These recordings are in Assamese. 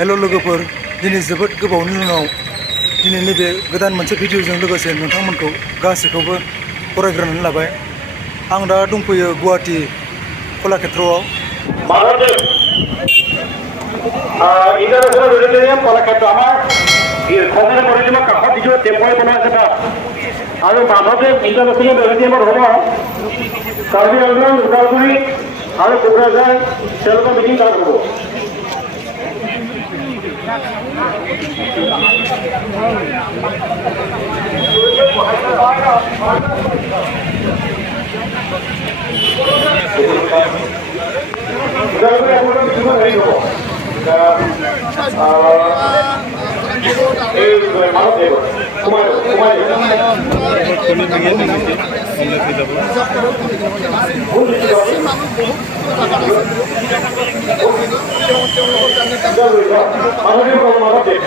हेल' लोगोफोर दिनै जोबोद गोबावनि उनाव दिनै नैबे गोदान मोनसे भिडिअजों लोगोसे नोंथांमोनखौ गासैखौबो बरायग्रोनानै लाबाय। आं दा दंफैयो गुवाहाटी कलाक्षेत्रआव। ইন্টাৰনেশ্যনেল অডিটৰিয়াম কলাক্ষেত্ৰ আমাৰ সংসদে পৰিচালক কাষত যিটো টেম্প'ৰাৰী বনাই আছে তাত আৰু মাধৱদেৱ ইন্টাৰনেশ্যনেল অডিটৰিয়ামত হ'ব কাৰ্বি আংলং, ওদালগুৰি আৰু কোকৰাঝাৰ তেওঁলোকৰ মিটিং তাত হ'ব। ওদালগুৰি আপোনাৰ কিছুমান হেৰি হ'ব এই মাধৱদেৱ সোমাই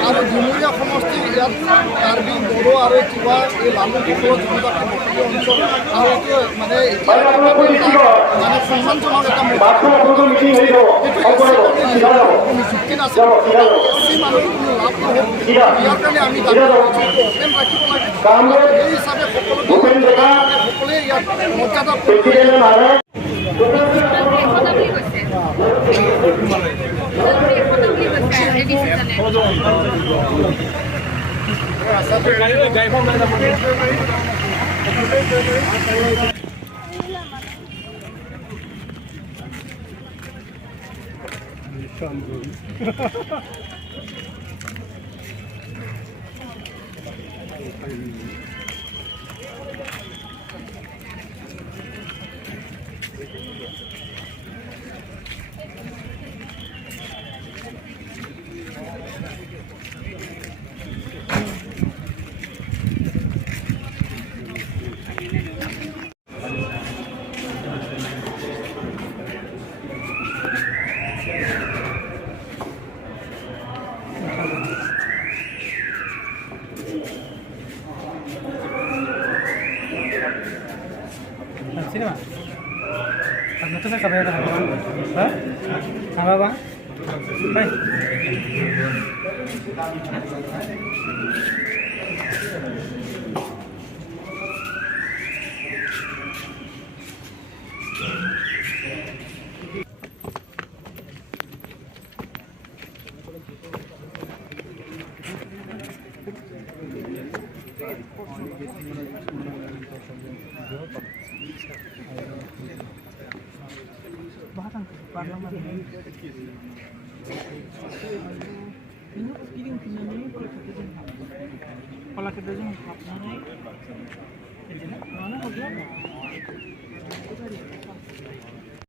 আৰু ধুমুৰীয়া সমষ্টি ইয়াত কাৰ্বি বড়ো আৰু কিবা এই লালুকসকলৰ অঞ্চল আৰু এইটো মানে সন্মানজনক এটা চুক্তি নাছিল এছচি মানুহ কোনো লাভ নহ'ব। ইয়াৰ কাৰণে আমি অপেন ৰাখিব লাগে। সেই হিচাপে সকলোৱে ইয়াত মৰ্যাদা Sini, Pak. Kamu tuh saya kabar apa? Hah? Apa, Bang? Baik. Bahkan ke parlamen ini kalau kita jengkap naik, mana